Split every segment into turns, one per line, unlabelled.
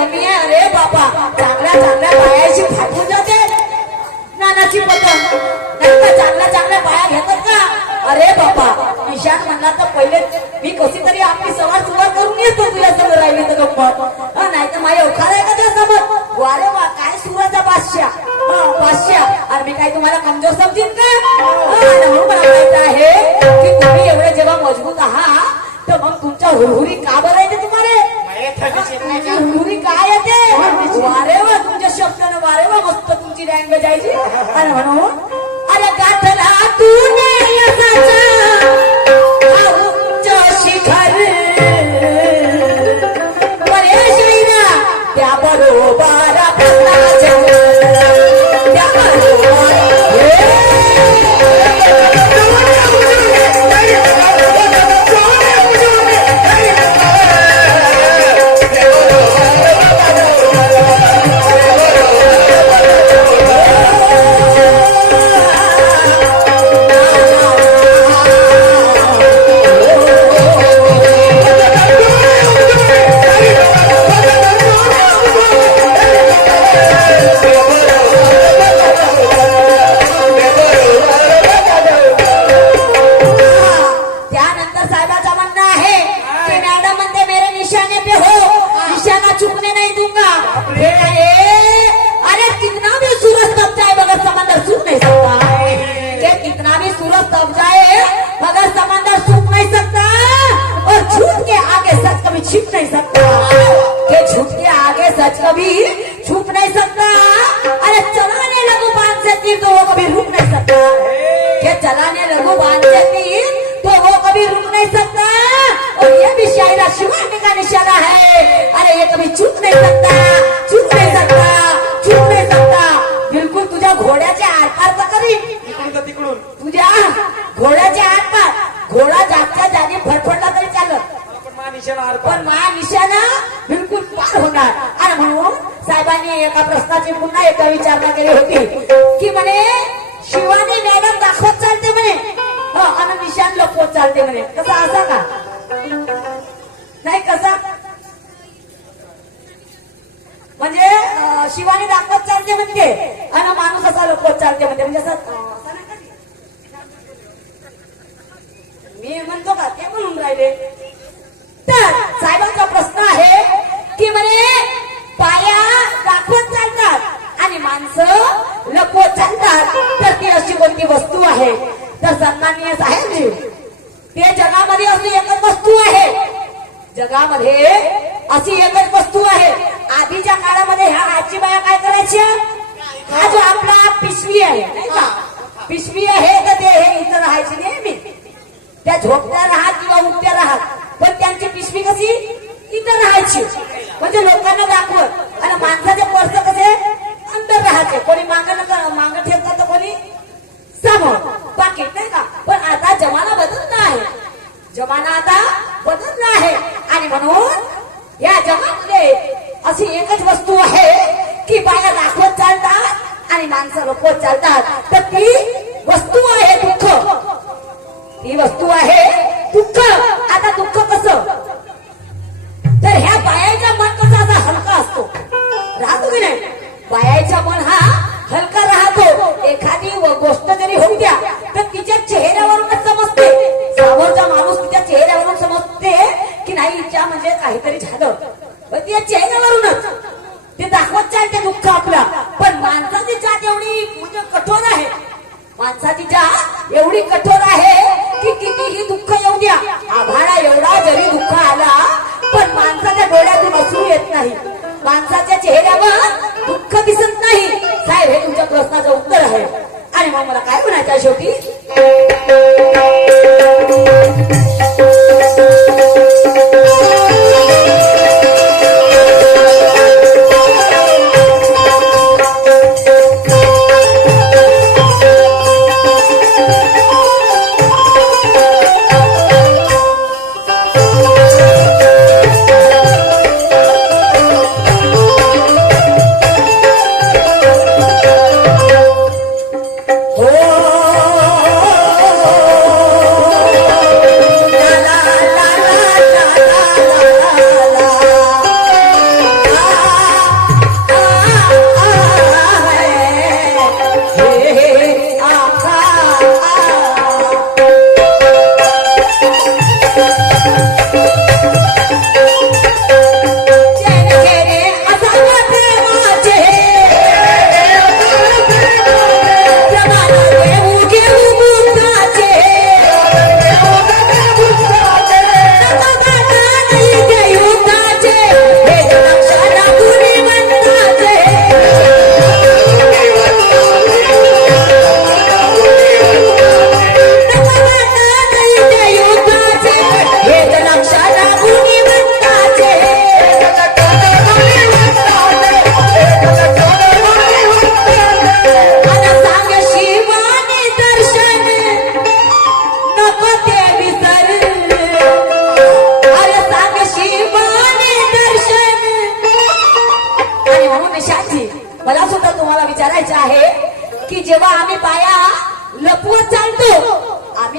कमी आहे. अरे बाबा चांगल्या चांगल्या बायाची फाटून जाते नानाची पतंग नाही का चांगल्या चांगल्या बाया घेतात का? अरे बाबा निशान म्हणला तर पहिले मी कशी तरी आपली सवार सुवार करून येतो तुझ्या समोर राहिली तर गप्पा. नाही तर माझ्या ओखार आहे का त्या समोर? वारे वा काय सुराचा बादशाह. हा बादशाह. अरे मी काय तुम्हाला कमजोर समजीन का? हा, म्हणून मला आहे की तुम्ही एवढे जेव्हा मजबूत आहात तर मग तुमच्या हुरहुरी का बरं येते तुम्हाला
मला
काय येते? वारे वा तुमच्या शब्दानं वारे वा मस्त तुमची लँग्वेज आहे आणि म्हणून अरे गाठ पुन्हा एकदा विचारणा केली होती. की म्हणे शिवानी मॅडम दाखवत चालते म्हणे. हो आणि लोक लपवत चालते म्हणे. कसा असा का? नाही कसा? म्हणजे शिवानी दाखवत चालते म्हणते आणि माणूस असा लपवत चालते म्हणते. म्हणजे असं मी म्हणतो का ते म्हणून राहिले तर साहेबांचा प्रश्न आहे की म्हणे पाया दाखवत चालतात आणि माणसं लपवत चालतात तर ती अशी कोणती वस्तू आहे तर सन्माननीय साहेबजी ते जगामध्ये अशी एकच वस्तू आहे जगामध्ये अशी एकच वस्तू आहे. आधीच्या काळामध्ये ह्या आजी बाया काय करायच्या? हा जो आपला पिशवी आहे नाही का? पिशवी आहे तर ते हे इथं राहायचे नेहमी. त्या झोपत्या राहत किंवा उठत्या राहत पण त्यांची पिशवी कशी? इथं राहायची. म्हणजे लोकांना दाखवत. आणि माणसाचे पर्स कसे? अंतर राहायचे. कोणी माग माग ठेवतात तर कोणी समोर. पाकिट नाही का? पण आता जमाना बदलला आहे. जमाना आता बदलला आहे. आणि म्हणून अशी एकच वस्तू आहे की बाया दाखवत चालतात आणि माणसं रोखवत चालतात. तर ती वस्तू आहे दुःख. ही वस्तू आहे दुःख. आता दुःख कस? तर ह्या बायाचा मन कसा असा हलका असतो. राहतो की नाही? बायाचा मन हा हलका राहतो. एखादी गोष्ट जरी होऊ द्या तर तिच्या चेहऱ्यावरूनच समजते. समोरचा माणूस तिच्या चेहऱ्यावरून समजते की नाही इच्छा म्हणजे काहीतरी झालं. पण त्या चेहऱ्यावरूनच ते दाखवत चालते दुःख आपलं. पण माणसं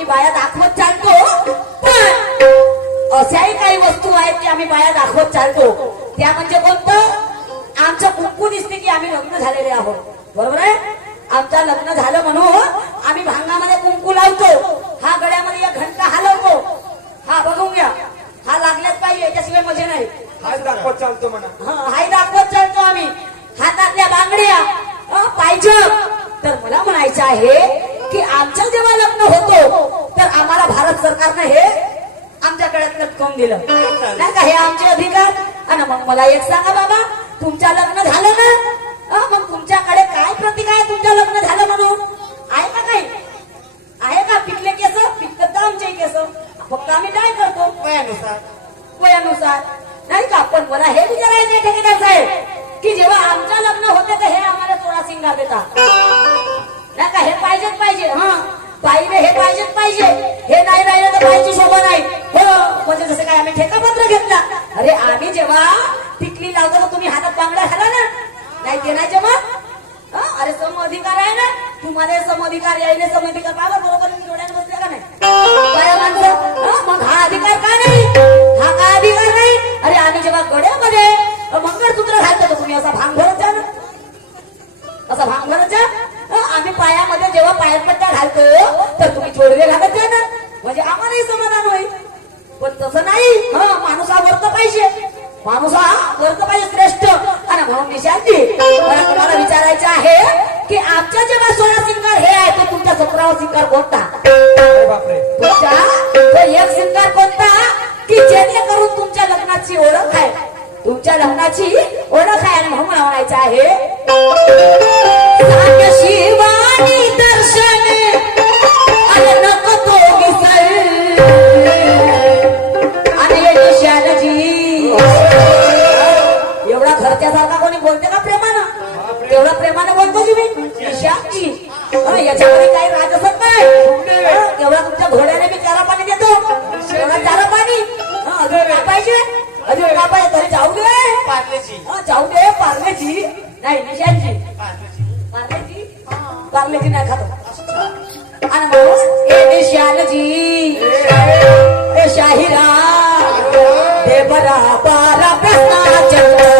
आम्ही बाया दाखवत चालतो. पण अशाही काही वस्तू आहेत की आम्ही बाया दाखवत चालतो. त्या म्हणजे कोणतं? आमचं कुंकू दिसते की आम्ही लग्न झालेले आहोत. बरोबर आहे? आमचं लग्न झालं म्हणून आम्ही भांगामध्ये कुंकू लावतो. हा गड्यामध्ये एक घंटा हलवतो. हा बघून घ्या. हा लागल्याच पाहिजे याच्याशिवाय मजा नाही.
हाच दाखवत चालतो म्हणा.
हा, हाय दाखवत चालतो आम्ही. हातातल्या बांगड्या. पाहिजे. तर मला म्हणायचं आहे की आमचं जेव्हा लग्न होतो तर आम्हाला भारत सरकारनं हे आमच्या गळ्यात लटकवून दिलं. नाही का? हे आमचे अधिकार. आणि मग मला एक सांगा बाबा तुमच्या लग्न झालं ना? मग तुमच्याकडे काय प्रति सम अधिकार तो तुमचा सतरावा सिंगार कोणता
बापरे.
तुमच्या तो एक सिंगार कोणता? की जेणेकरून तुमच्या लग्नाची ओळख आहे. तुमच्या लग्नाची ओळख आहे आणि म्हणून म्हणायचं आहे शिवानी दर्शन एवढा घरच्यासारखा कोणी बोलते का प्रेमानं? तेवढा प्रेमानं बोलतो तुम्ही हं, याच्यामध्ये काही राजसत नाही हं, तेवढा तुमच्या घोड्याने मी चारा पाणी देतो. तेवढा चारा पाणी हं, अजून काय पाहिजे अजून काय पाहिजे तरी जाऊ दे
पार्लेची
हं, जाऊ दे पार्लेजी. नाही निशानजी पार्लेजी. पार्लेजी? नाही खातो. आणि म्हणून ए निशानजी ए शाहिरा. दे बरा बारा प्रश्नाचं.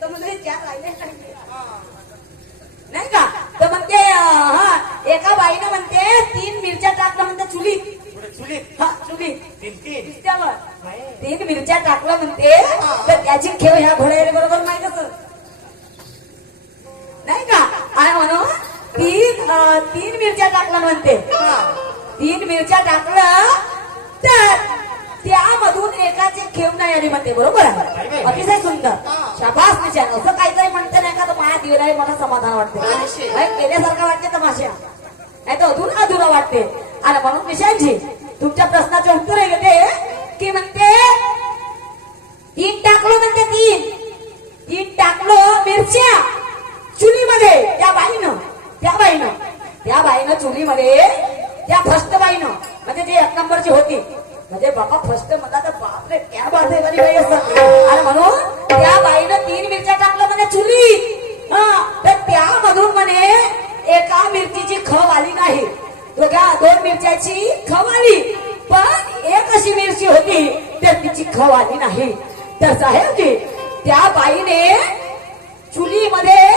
तर म्हणजे चार राहिले पाहिजे नाही का? तर म्हणते हा एका बाईनं म्हणते तीन मिरच्या टाकलं म्हणते चुलीत.
पुढे चुलीत?
हा चुलीत.
तीन तीन.
मिरच्या टाकलं म्हणते तर त्याची खेळ ह्या घोड्याला बरोबर कसं नाही का? आणि म्हणून तीन तीन मिरच्या टाकलं म्हणते. तीन मिरच्या टाकलं तर त्यामधून एकाची खेव नाही आली म्हणते बरोबर आहे? अतिशय सुंदर. शाबास निशान असं काहीतरी म्हणते नाही का तर माया दिवलाही मला समाधान वाटते. नाही, केल्यासारखं वाटते तमाशा. नाही तर अधून अधुरा वाटते. आणि म्हणून निशांजी तुमच्या प्रश्नाचे उत्तर आहे घेते की म्हणते तीन टाकलो म्हणते तीन. तीन टाकलो मिरच्या चुलीमध्ये त्या बाईनं त्या बाईनं. त्या बाईनं चुलीमध्ये त्या फर्स्ट बाईनं म्हणजे जी एक नंबरची होती. बाबा फर्स्ट मला तर बापरे त्या बाजूवाली काही असत आणि म्हणून त्या बाईनं तीन मिरच्या टाकलं म्हणे चुली हा तर त्यामधून म्हणे एका मिरचीची खव आली नाही. दोघ्या दोन मिरच्याची खव आली. पण एक अशी मिरची होती तर तिची खव आली नाही. तर साहेबजी त्या बाईने चुलीमध्ये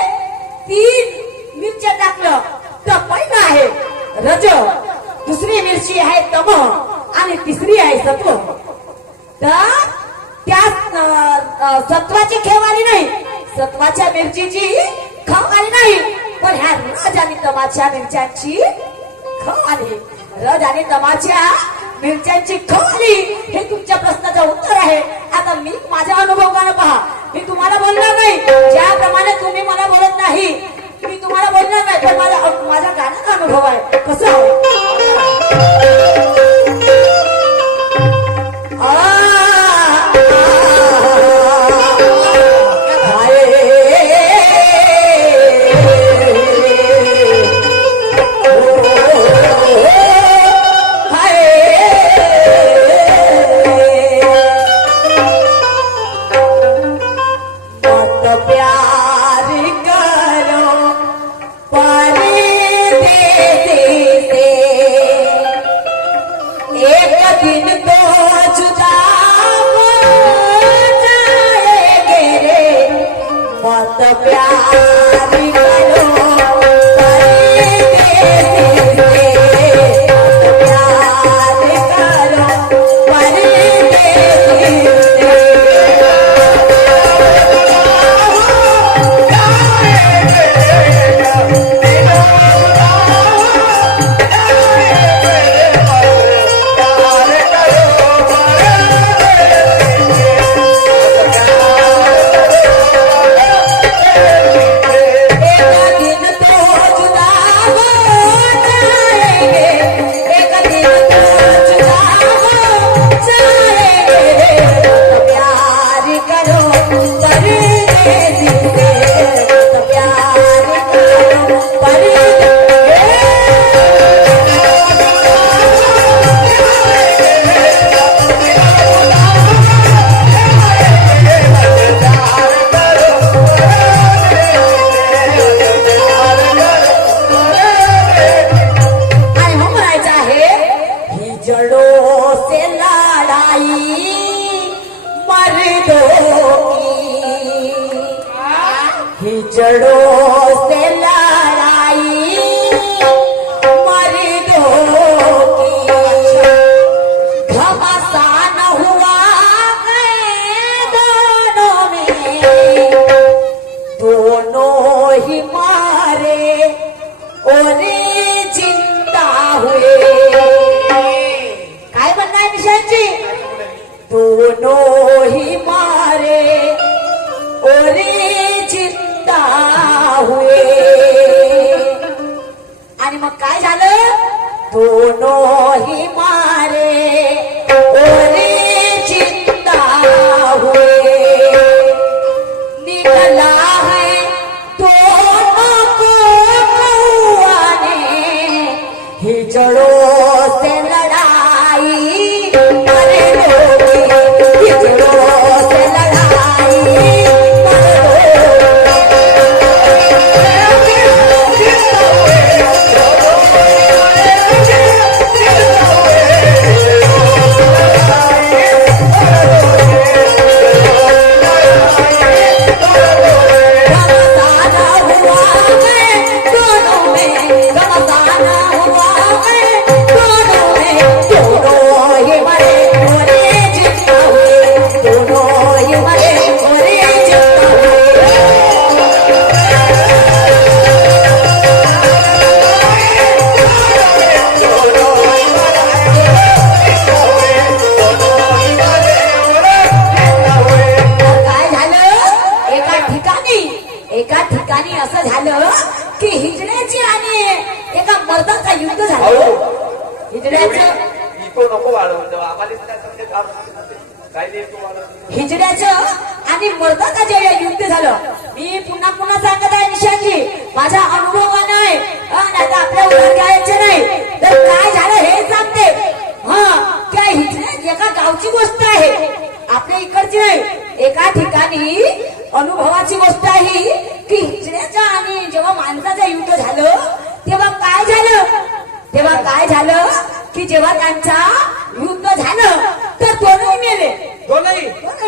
तीन मिरच्या टाकलं. तर पहिलं आहे रज दुसरी मिरची आहे तम. आणि तिसरी आहे सत्व. तर त्या सत्वाची खेव आली नाही. सत्वाच्या मिरचीची खाव आली नाही. पण ह्या रज आणि तमाच्या मिरच्यांची खाव आली. रज आणि तमाच्या मिरच्यांची खाव आली. हे तुमच्या प्रश्नाचं उत्तर आहे. आता मी माझ्या अनुभवानं पहा. मी तुम्हाला बोलणार नाही. ज्याप्रमाणे तुम्ही मला बोलत नाही मी तुम्हाला बोलणार नाही. पण माझा माझ्या गाण्याचा अनुभव आहे. कसं आहे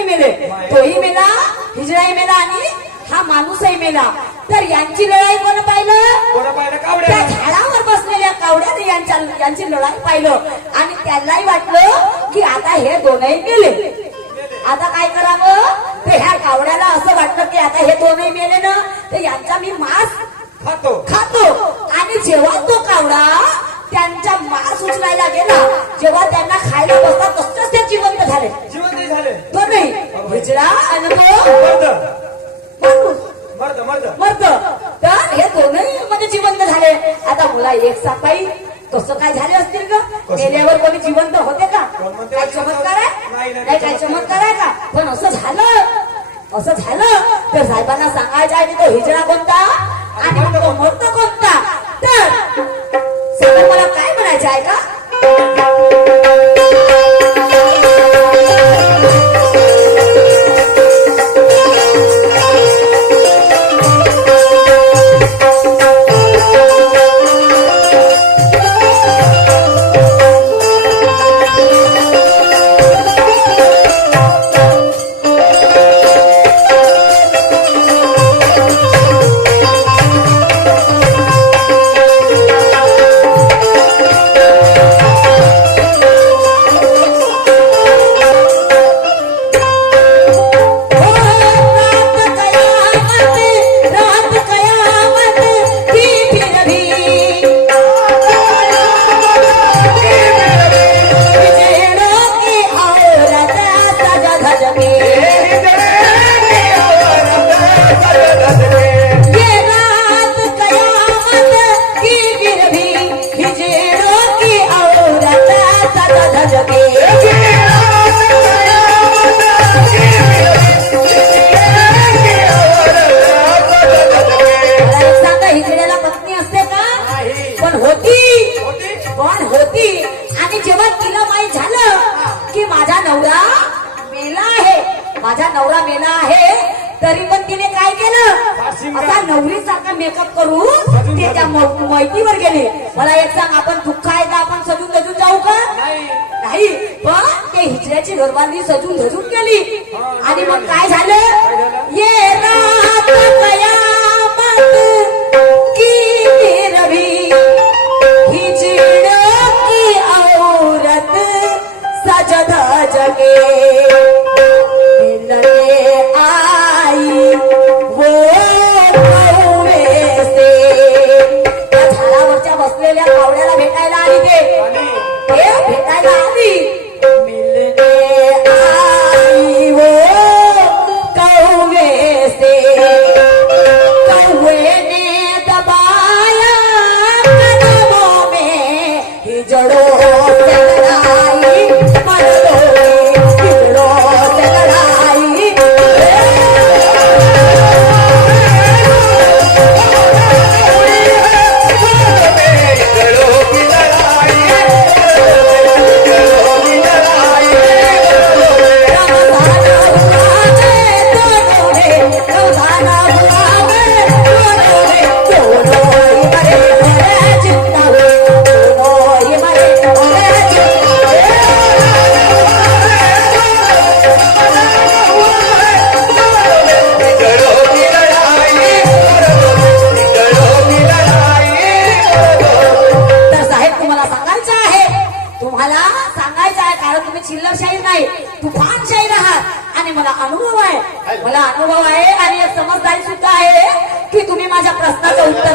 मेले. तोही मेला हिजराही मेला आणि हा माणूसही मेला. तर यांची लढाई कोण पाहिलं? त्या झाडावर बसलेल्या कावड्याने यांच्या यांची लढाई पाहिलं. आणि त्यांनाही वाटलं की आता हे दोनही मेले. आता काय करावं? ते ह्या कावड्याला असं वाटलं की आता हे दोनही मेले ना तर यांचा मी मास
खातो.
खातो. आणि जेव्हा तो कावडा त्यांचा मांस उचलायला गेला जेव्हा त्यांना खायला बसला तसंच ते जिवंत झाले.
कधी झाले.
आणि
मर्द. मर्द.
तर हे दोनही म्हणजे जिवंत झाले. आता मुला एक सापाई कसं काय झाले असतील का गेल्यावर कोणी जिवंत होते का? काय चमत्कार आहे?
नाही
काय चमत्कार आहे का? पण असं झालं. असं झालं. तर साहेबांना सांगायचं आणि तो हिजडा कोणता? आणि तो मर्द कोणता? तर साहेब मला काय म्हणायचं आहे का?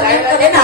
来来来